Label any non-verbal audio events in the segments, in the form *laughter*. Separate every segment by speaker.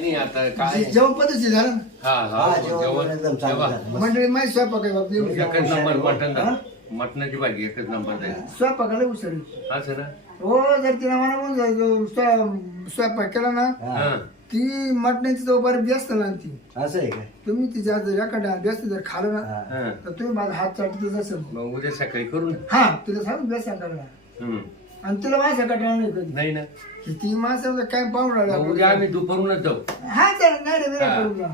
Speaker 1: नाही आता काय
Speaker 2: जेवण पद्धती झालं ना
Speaker 1: हा हा
Speaker 3: हा, जेवण
Speaker 1: जेवण
Speaker 3: एकदम चांगलं
Speaker 1: जेवण.
Speaker 3: झालं. मस्त.
Speaker 2: मंडळी माहिती स्वयंपाक आहे बाबा एवढं.
Speaker 1: एकच नंबर मटन
Speaker 2: हा?
Speaker 1: मटणाची भाजी एकच नंबर
Speaker 2: स्वयंपाकाला उसळी
Speaker 1: असं ना
Speaker 2: हो जर तिला म्हणा म्हणून जर जो स्वय- स्वयंपाक केला ना
Speaker 3: हा.
Speaker 1: हा
Speaker 2: ती मटणाची तो बरं व्यस्त ना ती
Speaker 3: असं आहे का
Speaker 2: तुम्ही तिच्या जर एखाद्या व्यस्त जर खाल्लं ना
Speaker 3: हा.
Speaker 1: हा.
Speaker 2: तर तुम्ही माझा हात चाटतच असेल
Speaker 1: मग उद्या सकाळी करू ना
Speaker 2: हा तिला सांग व्यस्त
Speaker 1: हम्म.
Speaker 2: आणि तुला मासा कटणार नाही कधी.
Speaker 1: नाही ना.
Speaker 2: किती मासा काय पाहून
Speaker 1: मग उद्या
Speaker 2: राहिला
Speaker 1: आम्ही दुपारूनच जाऊ.
Speaker 2: हा चालेल नाही रे नाही
Speaker 1: हा.
Speaker 2: करू ना.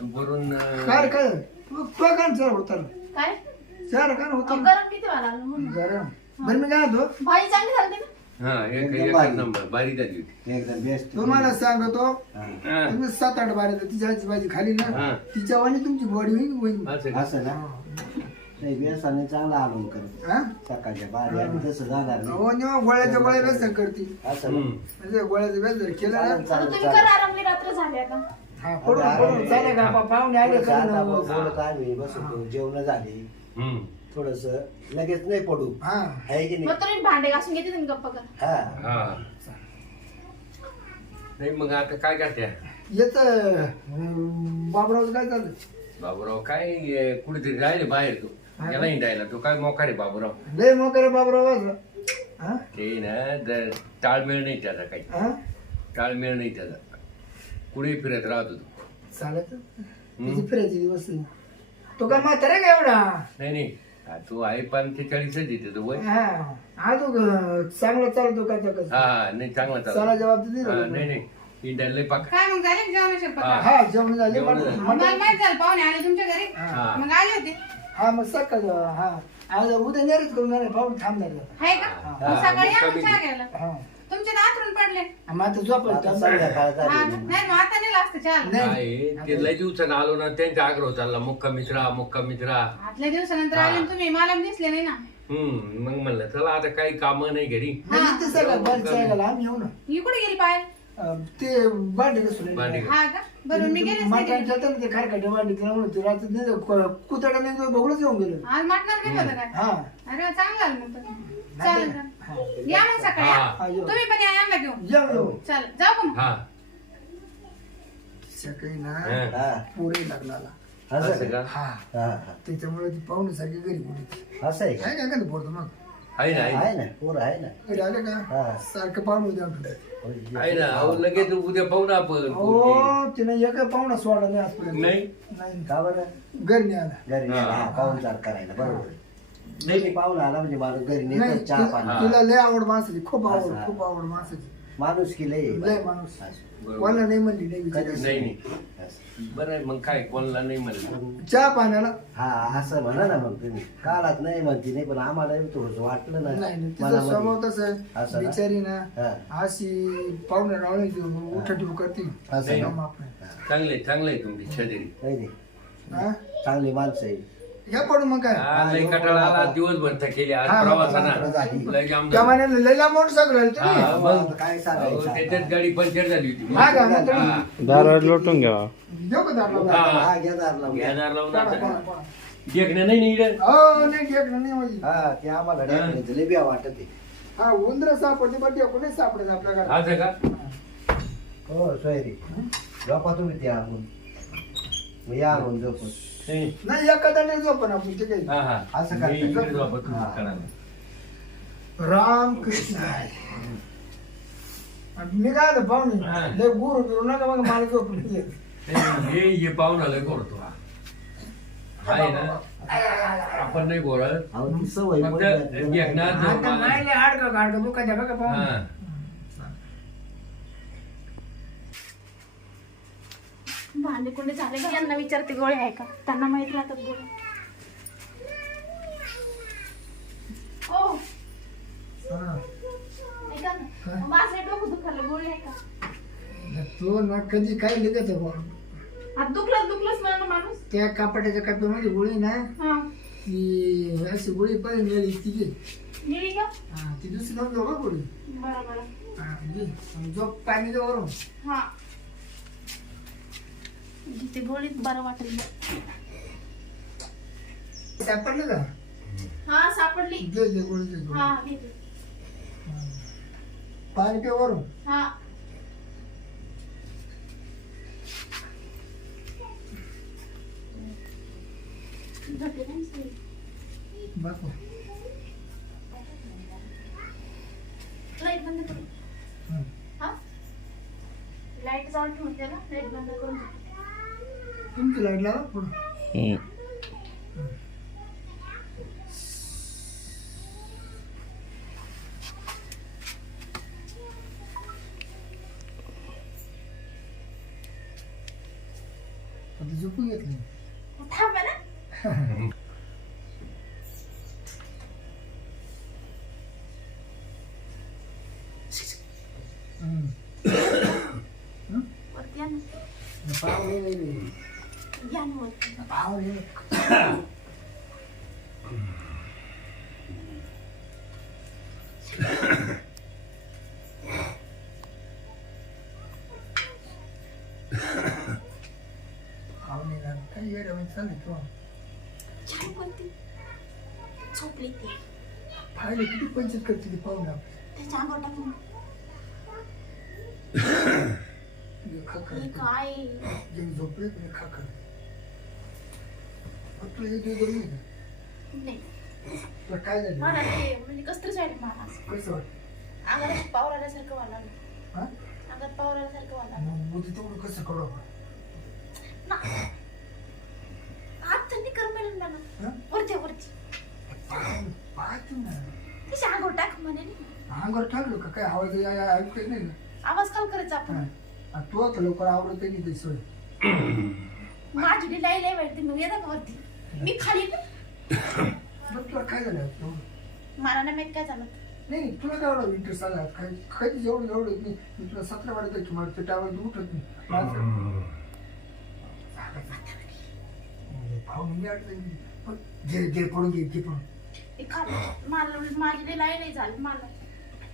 Speaker 1: दुपारून अं,
Speaker 2: काय काय तू तो काय चार होता
Speaker 4: काय?
Speaker 2: चार होता
Speaker 4: गरम किती व्हायला लागलं म्हणून?
Speaker 2: बरं बरं मी काय होतो
Speaker 4: भाजी चांगली झाली ना?
Speaker 1: हा एक
Speaker 3: एकदम
Speaker 1: एकच
Speaker 3: भारी.
Speaker 1: नंबर बारी झाली होती.
Speaker 3: एकदम बेस्ट
Speaker 2: तुम्हाला सांगतो
Speaker 3: हा.
Speaker 2: तुम्ही सात आठ बारा तिच्या खाली ना
Speaker 1: हा.
Speaker 2: तिच्या वाणी तुमची बॉडी होईल होईल.
Speaker 1: असं का?
Speaker 3: असं ना नाही बेसाने चांगला करत.
Speaker 2: हा?
Speaker 3: सकाळच्या तसं जाणार नाही.
Speaker 2: हो गोळ्याच्या गोळ्या व्यस्त करते.
Speaker 3: असं ना.
Speaker 2: म्हणजे गोळ्याचं व्यस्त जर केलं ना?
Speaker 3: चालेल
Speaker 4: आता
Speaker 3: चालेल
Speaker 4: तुम्ही
Speaker 3: चालेल.
Speaker 4: करा आरामली रात्र झाली आता.
Speaker 2: हा पडून पडून. चालेल का पाहुणे आले
Speaker 3: थोडंसं
Speaker 2: का
Speaker 3: आता
Speaker 2: ना?
Speaker 3: आपण बोलत आम्ही बसतो. जेवण झाली.
Speaker 1: हम्म.
Speaker 3: थोडस लगेच नाही पडू.
Speaker 2: हा.
Speaker 3: आहे की
Speaker 4: मग
Speaker 3: नाही
Speaker 4: तुम्ही भांडे घासून घेते तुम्ही गप्पा करा.
Speaker 3: हा.
Speaker 1: हा. नाही मग आता काय करते?
Speaker 2: येत बाबराव काय चाललं
Speaker 1: बाबूराव काय अं, कुठेतरी राहिले बाहेर तो. याला हिंडायला तो काय मोकार आहे बाबूराव
Speaker 2: लय मोकर बाबराव वाजला हा
Speaker 1: ते ना द- ताळमेळ नाही त्याचा काही
Speaker 2: हा
Speaker 1: ताळमेळ नाही त्याचा कुठे फिरत राहतो तो
Speaker 2: चालत फिरायचे दिवस तो काय म्हातारा का एवढा
Speaker 1: नाही नाही हा, तो आहे पंचेचाळीसच येते तो वय
Speaker 2: हा अजून चांगला चालतो का त्या कसं
Speaker 1: हा हा नाही चांगला
Speaker 2: चला
Speaker 1: चालला
Speaker 2: जबाब
Speaker 1: हा,
Speaker 2: दिली
Speaker 1: नाही नाही हिंडायला लय पाक
Speaker 5: काय मग झाले जेवण शपथ
Speaker 1: हा.
Speaker 2: हा जेवण झाले
Speaker 1: जेवण झाले.
Speaker 5: मला
Speaker 2: मटण-
Speaker 5: माहीत झालं पाहुणे आले तुमच्या घरी
Speaker 1: हा
Speaker 5: मग आले होते
Speaker 2: हा मग सकाळ हा. आज उद्या नेरीच करून जाणार पाहून थांबणार
Speaker 5: आहे. का?
Speaker 1: हा.
Speaker 5: मग सकाळी या मग
Speaker 1: कमी-
Speaker 5: चहा घ्यायला.
Speaker 2: हा.
Speaker 5: तुमचे दातरून पडले.
Speaker 2: मग आता झोपलं
Speaker 3: आता
Speaker 2: का?
Speaker 3: संध्याकाळ
Speaker 5: हा
Speaker 3: झाली
Speaker 5: नाही मग आता नेलं असतं चहा.
Speaker 2: नाही.
Speaker 1: ते लय दिवसानं आलो ना त्यांचा आग्रह चालला मुक्का मित्रा मुक्का मित्रा
Speaker 5: आतल्या दिवसानंतर. आले तुम्ही मला दिसले नाही ना.
Speaker 1: हम्म मग म्हणलं चला आता काही काम नाही घरी.
Speaker 2: म्हणजे ते सगळं बरं चालेल आम्ही येऊ ना.
Speaker 5: कुठे गेली पाय
Speaker 2: अं, ते भांडे.
Speaker 5: हा का बरं मी गेलेच नाही
Speaker 2: मटण ना ते खारकाटे भांडे तिला म्हणून ते रात्री नाही जाऊ. कुतडा नाही जाऊ, बघूनच येऊन गेलो
Speaker 5: आज मटणाला गेलं होतं काय
Speaker 2: हा
Speaker 5: अरे वा, चांगलं झालं मग तर. चालेल
Speaker 2: हा.
Speaker 5: चालेल. या मग सकाळी
Speaker 1: हा.
Speaker 5: या.
Speaker 2: हा, येऊ.
Speaker 5: तुम्ही पण या यांना घेऊन
Speaker 2: येऊ येऊ
Speaker 5: चालेल जाऊ का मग
Speaker 1: हा
Speaker 2: सकाळी ना
Speaker 1: हा.
Speaker 3: हा
Speaker 2: पोरे लागला
Speaker 3: असं
Speaker 1: असं
Speaker 3: का
Speaker 1: का
Speaker 2: हा
Speaker 3: हा हा
Speaker 2: त्याच्यामुळे ती पाहुण्यासारखी घरी बोलली
Speaker 3: असं आहे का
Speaker 2: काय काय पोरतो मग
Speaker 1: आहे ना आहे
Speaker 3: आहे ना पोर आहे ना.
Speaker 2: घरी आले का?
Speaker 3: हा.
Speaker 2: सारखं पाहुणे उद्या आमचं.
Speaker 1: आहे ना अहो लगेच उद्या पाहू ना आपण. पोरगी.
Speaker 2: हो तिने एक पाहुणा सोडा नाही आजपर्यंत.
Speaker 1: नाही?
Speaker 2: नाही.
Speaker 3: का बरं?
Speaker 2: घरी नाही आला.
Speaker 3: घरी नाही हा. पाहुणचार करायला बरोबर.
Speaker 1: नाही
Speaker 3: नाही पाहुणा आला म्हणजे माणूस घरी
Speaker 2: नाही
Speaker 3: नेतो चहा
Speaker 2: ति-
Speaker 3: पाणी.
Speaker 2: तिला लय आवड माणसाची खूप आवड. खूप आवड माणसाची.
Speaker 3: माणूस की लय
Speaker 2: लय माणूस.
Speaker 1: बरोबर.
Speaker 2: कोणाला नाही म्हणली नाही विचारायचं.
Speaker 1: नाही नाही
Speaker 3: असं.
Speaker 1: बरं आहे मग काय कोणाला नाही म्हणलं
Speaker 2: चहा पाण्याला
Speaker 3: हा असं म्हणा ना मग तुम्ही कालात नाही म्हणती नाही पण आम्हाला थोडस वाटलं ना
Speaker 2: नाही नाही तिचा. स्वभाव तसा
Speaker 3: असं
Speaker 2: आहे
Speaker 3: ना?
Speaker 2: बिचारी ना
Speaker 3: हा.
Speaker 2: अशी पाहुणे रावणे उठाठीव करते
Speaker 3: असं
Speaker 2: तिला
Speaker 3: ना?
Speaker 2: माफ नाही.
Speaker 1: चांगले चांगले आहे तुमची छदेरी
Speaker 3: नाही नाही
Speaker 2: हा?
Speaker 3: चांगली माणसं आहे
Speaker 2: या पडू मग काय?
Speaker 1: हा, लय कटाळा आला. दिवसभर थकेली आज
Speaker 2: हा,
Speaker 1: प्रवासाना
Speaker 3: झाली.
Speaker 1: लय जाम
Speaker 2: त्या. महिन्याला लय लांब
Speaker 1: हा,
Speaker 2: तुम्ही
Speaker 1: मग.
Speaker 3: आता काय
Speaker 1: अहो,
Speaker 3: सांगायचं
Speaker 1: त्याच्यात गाडी पंक्चर झाली होती.
Speaker 2: हा का? मग
Speaker 1: हा.
Speaker 6: लोटून घ्यावा
Speaker 2: देऊ का दाखला
Speaker 1: हा.
Speaker 3: हा घ्या दार लावून. घ्या.
Speaker 1: घेणार लावून
Speaker 2: कोणा-
Speaker 1: आता.
Speaker 2: कोणा- कोणा?
Speaker 1: देखणं नाही.
Speaker 2: हो नाही घेत नाही माझी.
Speaker 3: हा ते आम्हाला वाटत आहे.
Speaker 2: हा उंदर सापडते पण ढेकून नाही सापडत आपल्या घरात.
Speaker 1: असं का?
Speaker 3: हो सोयरी. झोपा तुम्ही ते आपण मग या आणून झोपून.
Speaker 1: नाही.
Speaker 2: नाही एखादा नाही झोपण आपण ते काही
Speaker 1: हा, हा.
Speaker 3: असं. हो.
Speaker 2: राम कृष्ण मी काय आलं पाहुणे
Speaker 1: हा.
Speaker 2: लय गुरु बिरू नका मग मला झोपून
Speaker 1: हे हे पाहून आलं करतो हा. आहे ना आपण नाही बोलत
Speaker 3: सवय.
Speaker 1: एकनाथ
Speaker 2: हाडकं काढतं बुका द्या बघा पाहुणे
Speaker 4: भांडे कुंडे झाले का? यांना विचारते गोळे आहे का? त्यांना माहीत राहतात गोळे ओ!
Speaker 2: हा.
Speaker 4: ऐका ना माझे डोकं दुखायला गोळी आहे का?
Speaker 2: तो ना कधी काय आहे बुवा.
Speaker 4: आता दुखलंच दुखलंच मला माणूस.
Speaker 2: त्या कापडाच्या कापडामध्ये गोळी ना
Speaker 4: हा.
Speaker 2: ती अशी गोळी पाहिजे मिळाली ती घे.
Speaker 4: मिळी का?
Speaker 2: हा, ती दुसरी नव्हती गोळी
Speaker 4: बरं
Speaker 2: हा, झोप पाणी वरून
Speaker 4: हा. ते गोळीत बरं वाटेल
Speaker 2: सापडलं का?
Speaker 4: हा सापडली. हा
Speaker 2: पाणी
Speaker 4: हा. लाइट बंद करू.
Speaker 2: हा.
Speaker 4: लाइट जाऊन ठेवते ना. लाइट बंद करून
Speaker 2: तुमची लाइट लावा पुढं आता झोपून घेतली
Speaker 4: थांब ना
Speaker 2: हम्म.
Speaker 4: वरती या ना
Speaker 2: पाहुणे
Speaker 4: या ना वरती
Speaker 2: पाहुणे पाहुणे ना काही येड्यावानी चालू तो
Speaker 4: छान बोलते झोपली ती
Speaker 2: पाहिले किती पंचायत करते ती पाहुणे
Speaker 4: त्याच्या अंगावर टाकून
Speaker 2: खा
Speaker 4: हे काय
Speaker 2: जे झोपले तुम्ही खा कर तुला एक दिवस जरूर आहे
Speaker 4: नाही
Speaker 2: का? तुला काय झालं?
Speaker 4: मला ते म्हणजे कसं तरी वाईट मला असं.
Speaker 2: कसं वाटतं
Speaker 4: आल्यासारखं व्हायला लागलं.
Speaker 2: हा?
Speaker 4: अंगात पावर आल्यासारखं व्हायला लागलं.
Speaker 2: मग तेवढं कसं करू आपण?
Speaker 4: ना. हात थंडी करून मिळेल मला
Speaker 2: हा?
Speaker 4: वरती वरती
Speaker 2: पाय- पाय तू ना.
Speaker 4: तिच्या अंगावर टाक म्हणे नाही.
Speaker 2: अंगावर टाकलं का? काय आवाज या- या- ऐकत नाही ना?
Speaker 4: आवाज काल करायचा आपण.
Speaker 2: हा. तू आता लवकर आवडत नाही ते सोय
Speaker 4: माझी डिलाई लय वाईट तुम्ही येता का वरती? मी खाली. *coughs*
Speaker 2: बरं तुला काय झालं? तू
Speaker 4: मला नाही माहीत काय झालं.
Speaker 2: नाही नाही, तुला काय एवढा इंटरेस्ट आला? काय कधी येत नाही मी तुला सतरा वाटत आहे तुम्हाला ते टावर उठत नाही. *coughs* अडचण. पण जे जे पडून घे
Speaker 4: हे खाली मला माझी डिलाई नाही झाली मला.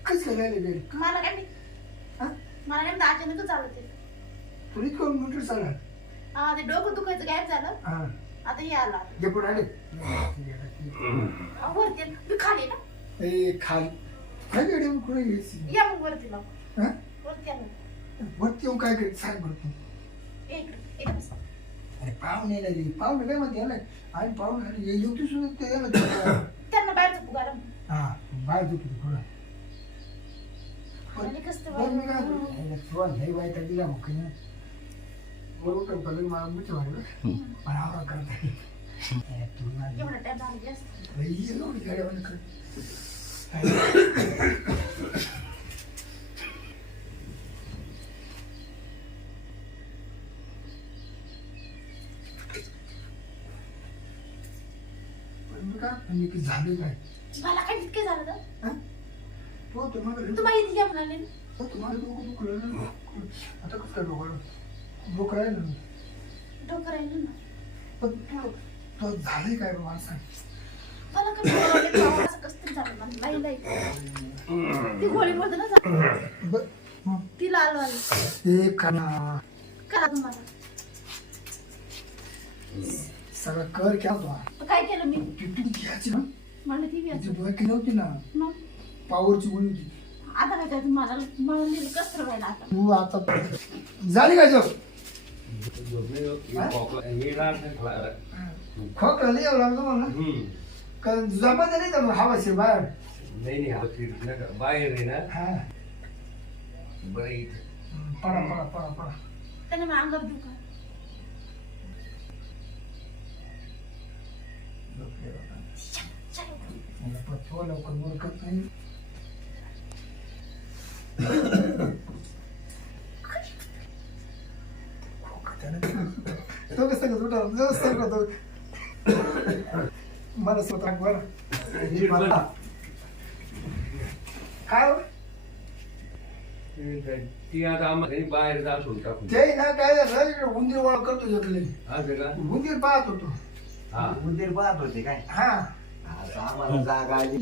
Speaker 2: कसं काय झालं? ते
Speaker 4: मला काय माहीत.
Speaker 2: हा?
Speaker 4: मला नाही माहीत, अचानकच झालं ते
Speaker 2: तुला इतकं इंटरेस्ट आला?
Speaker 4: हा ते डोकं दुखायचं गायब झालं.
Speaker 2: हा.
Speaker 4: आता हे आला.
Speaker 2: जे पण आले.
Speaker 4: अहो, वरती आहे. मी खाली ना.
Speaker 2: ए खाली. गाडी कुठे घ्यायची
Speaker 4: या मग वरती लाव.
Speaker 2: हा?
Speaker 4: वरती आलो
Speaker 2: वरती येऊन काय करायचं सांग बरं तू.
Speaker 4: ये इकडे बस.
Speaker 2: अरे पाहुणे रे. पाहुणे काय म्हणते याला. आणि पाहुणे येऊ सुद्धा ते याला ते-
Speaker 4: त्यांना बाहेर झोपू घाला
Speaker 2: हा बाहेर झोपू थोडं
Speaker 4: आणि कसं
Speaker 2: बरं मी काय? म्हणतो, याला तुला लय वाईट तू ना
Speaker 4: झाला
Speaker 2: काय पण मी की? झाले काय?
Speaker 4: मला काय तितके झालं तर?
Speaker 2: हा? तो तुम्हाला
Speaker 4: तू माहिती घ्या म्हणाले ना.
Speaker 2: तो तुम्हाला आता कसं काय डोकं आहे ना?
Speaker 4: डोकं राहिलं ना.
Speaker 2: पण तू तो झाले काय बा मला सांग
Speaker 4: मला काय माहिती, मला असं कसं तरी झालं मला. लाई लाई ती गोळी मध्ये ना झाली.
Speaker 2: बर मग?
Speaker 4: ती लाल वाली.
Speaker 2: हे काना
Speaker 4: करा तुम्हाला.
Speaker 2: सगळं कर क्या
Speaker 4: मग काय केलं मी?
Speaker 2: तिथून घ्यायची ना?
Speaker 4: मला ती
Speaker 2: तिची डोळ्याची नव्हती ना?
Speaker 4: मग?
Speaker 2: पावरची गोळी होती.
Speaker 4: आता काय करायचं? मला मला कसं तर व्हायला आता.
Speaker 2: तू आता झाली का जो खोकला नाही यावं लागलं मला कारण जमात नाही का मग हवाशी बाहेर
Speaker 1: नाही नाही हा का- बाहेर आहे ना
Speaker 2: हा
Speaker 1: बरं इथं
Speaker 2: पडा पडा पडा पडा
Speaker 4: त्याने मग देऊ का
Speaker 2: मला पत्तो लवकर नाही उठा व्यवस्थित करतो. मला स्वतः बरं काय हो?
Speaker 1: ती आता आम्हाला बाहेर जात होती
Speaker 2: ते ना काय झालं उंदीर गोळा करतो घेतले
Speaker 1: असं का?
Speaker 2: उंदीर पाहत होतो.
Speaker 1: हा.
Speaker 3: उंदीर पाहत होते काय?
Speaker 2: हा.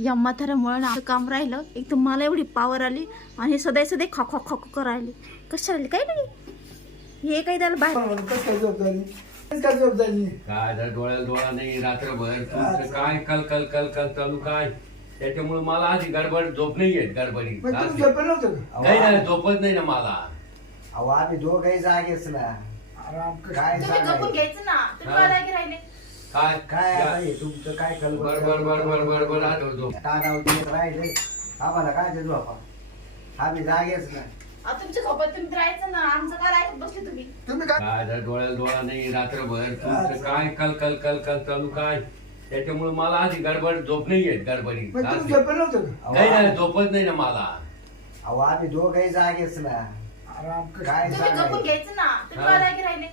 Speaker 4: या म्हाताऱ्यामुळे ना काम राहिलं. एक तर मला एवढी पावर आली आणि सदैव सदैव खो खो खो खो करायले. कशाला आली? काय नाही. हे काही त्याला बाहेर
Speaker 2: कसं काय झोप झाली काय
Speaker 1: डोळ्याला डोळा नाही रात्रभर तुमचं काय कल कल कल कल चालू काय? त्याच्यामुळे मला आधी गडबड झोप नाही येत गडबडी.
Speaker 2: पण तुम्ही झोपेल नव्हतं का?
Speaker 1: नाही नाही झोपत नाही ना मला.
Speaker 3: अहो आम्ही दोघही जागेच ना.
Speaker 2: आराम कर.
Speaker 3: काय
Speaker 4: तुम्ही
Speaker 3: सांगायचं?
Speaker 4: गपून घ्यायचं ना. तुम्ही
Speaker 1: हा.
Speaker 4: मला जागी राहिले?
Speaker 1: काय?
Speaker 3: काय. आता हे तुमचं काय कल्पना
Speaker 1: बर बर बर बर बर बर आठव झोप
Speaker 3: तानावती येत राहिले आम्हाला काय ते झोपा. आम्ही जागेच नाही.
Speaker 4: अहो, तुमच्यासोबत तुम्ही राहायचं ना. आमचं काय ऐकत बसले तुम्ही?
Speaker 2: तुम्ही काय
Speaker 1: काय झालं, डोळ्याला डोळा नाही रात्रभर तुमचं काय कल कल कल कल चालू काय? त्याच्यामुळे मला आधी गडबड झोप नाही येत गडबडी.
Speaker 2: मग तुम्ही झोपेल नव्हतं का?
Speaker 1: नाही नाही झोपत नाही ना मला.
Speaker 3: अहो आम्ही दोघही जागेच ना.
Speaker 2: आराम कर.
Speaker 3: काय
Speaker 4: तुम्ही जपून
Speaker 3: सांगायचं?
Speaker 4: घ्यायचं ना. तुम्ही
Speaker 1: हा.
Speaker 4: काय राहिले.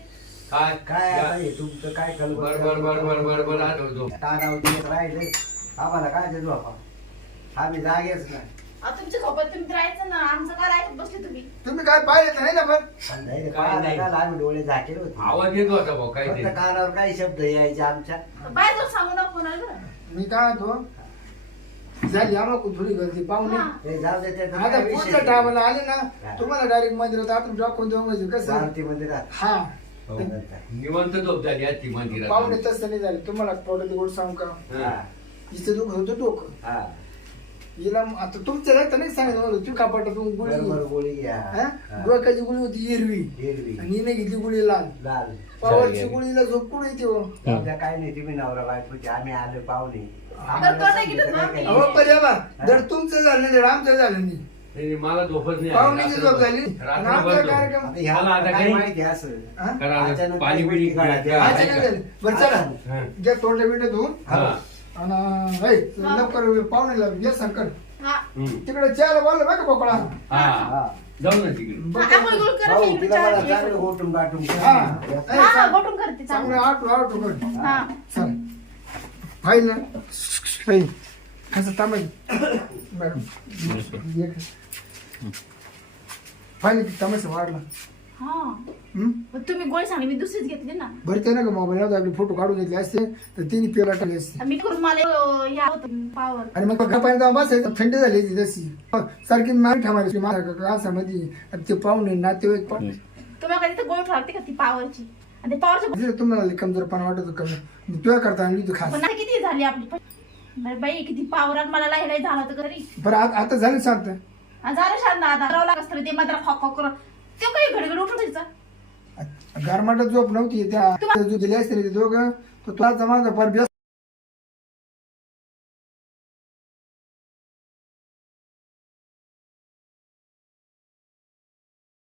Speaker 1: काय?
Speaker 3: काय
Speaker 1: या.
Speaker 3: आता हे तुमचं काय
Speaker 1: बर बर बर बर बर बर
Speaker 3: कल्पना
Speaker 1: आठव झोप
Speaker 3: तानावती येत राहिले. आम्हाला काय ते झोपा. आम्ही जागेच नाही.
Speaker 4: अहो, तुमच्यासोबत तुम्ही राहायचं ना. आमचं काय ऐकत बसले तुम्ही?
Speaker 2: तुम्ही काय पाहिलं नाही ना पण?
Speaker 3: नाही रे,
Speaker 1: काय नाही.
Speaker 3: आम्ही डोळे झाकेल होते
Speaker 1: आवाज येतो होता भाऊ काय
Speaker 3: फक्त
Speaker 1: ते
Speaker 3: कानावर काही शब्द यायचे आमच्या.
Speaker 4: बाहेर सांगू ना कोणाला
Speaker 2: मी काय होतो झाली आम्हाला थोडी गर्दी पाहुणे
Speaker 4: हा.
Speaker 3: ते जाऊ दे त्याचा
Speaker 2: आता
Speaker 3: काय विषय
Speaker 2: पुढच्या
Speaker 3: नाही.
Speaker 2: टायमाला आले ना तुम्हाला डायरेक्ट मंदिरात आपण दाखवून देऊ म्हणजे कसं?
Speaker 3: मारुती मंदिरात
Speaker 2: हा.
Speaker 1: हो. निवंत झोप झाली आज ती
Speaker 2: पाहुणे
Speaker 1: मंदिरात
Speaker 2: तसं नाही झाले. तुम्हाला पोटात गोड सांगू का?
Speaker 1: हा.
Speaker 2: हिचं दुःख होतं डोकं
Speaker 3: हा.
Speaker 2: हिला आता तुमच्या नाही सांगितलं मला तू कापड गुळी
Speaker 3: बरोबर गोळी घ्या
Speaker 2: हा?
Speaker 3: हा.
Speaker 2: डोक्याची गुळी होती हिरवी
Speaker 3: हिरवी
Speaker 2: आणि हिने घेतली गुळी लाल
Speaker 3: लाल
Speaker 2: पावरची गुळीला झोप कुठे येते हो?
Speaker 3: काय नाही तुम्ही नवरा बायकोची आम्ही आलो पाहुणे
Speaker 4: बरं, तो नाही गेलं.
Speaker 2: अहो हे जर तुमचं झालं नाही तर आमचं झालं नाही
Speaker 1: नाही, नाही, मला झोपच नाही आली.
Speaker 2: पाहुण्याची झोप
Speaker 1: रात्रभर-
Speaker 2: झाली आणि
Speaker 1: रात्रभर
Speaker 2: आमचा
Speaker 1: झोप.
Speaker 2: कार्यक्रम
Speaker 3: आता ह्या
Speaker 1: मला आता
Speaker 3: काय
Speaker 1: काही-
Speaker 3: माहिती असं
Speaker 2: हा?
Speaker 1: करा आता
Speaker 3: अचानक
Speaker 1: पाणी
Speaker 3: काही
Speaker 1: बिणी
Speaker 3: गोष्टी
Speaker 2: नाही झालं. बरं चला
Speaker 1: हा.
Speaker 2: घ्या तोंड बिंड धुवून
Speaker 1: हा.
Speaker 2: आणि हे, लवकर पाहुण्याला ये संकट.
Speaker 4: हा.
Speaker 2: तिकडे चहाला बोललं बघा पकडा
Speaker 1: हा.
Speaker 3: हा.
Speaker 1: जाऊ ना तिकडे.
Speaker 4: आंघोळ बिंघोळ करा,
Speaker 3: भाऊ
Speaker 4: मी इकडे
Speaker 3: तिला मला
Speaker 4: चहा
Speaker 3: चांगलं
Speaker 4: घेते.
Speaker 3: गोटून गाठून
Speaker 2: हा.
Speaker 4: हा हा, गोठून करते
Speaker 2: चांगलं
Speaker 4: चांगलं
Speaker 2: आटू आटू कर.
Speaker 4: हा.
Speaker 2: चल. फाईल ना. बरं. तमाशा वाढला.
Speaker 4: हा.
Speaker 2: हम्म?
Speaker 4: मग तुम्ही गोळी सांगली मी दुसरीच घेतली ना
Speaker 2: बरं का मोबाईल आपले फोटो काढून घेतले असते तर तिने पेला टाकले असते.
Speaker 4: मी करून मला अं, हे होतं पावर
Speaker 2: आणि मग पाणी जाऊन बसायचं थंडी झाली ती तशी सारखी मारी ठेवायची माझ्या मध्ये आणि ते पाहुणे नातेवाईक पाहुणे
Speaker 4: तुम्हाला कधी तर गोळी का ती पावरची आणि ते पावरची
Speaker 2: तिथे तुम्हाला लई कमजोरपणा वाटत होतं कमी. तुझ्या करता आणि तू खास.
Speaker 4: पण आता किती झाली आपली बाई किती पावरात मला लाही झालं होतं घरी.
Speaker 2: बरं आता झालं सांगतं
Speaker 4: आणि झालं शांत आता लागत ते मात्र खॉक खॉक करत ते काही घडी घडी उठून जायचं
Speaker 2: गारमाटात झोप नव्हती त्या जो गेले असते ते दोघं तर तुला माझा पर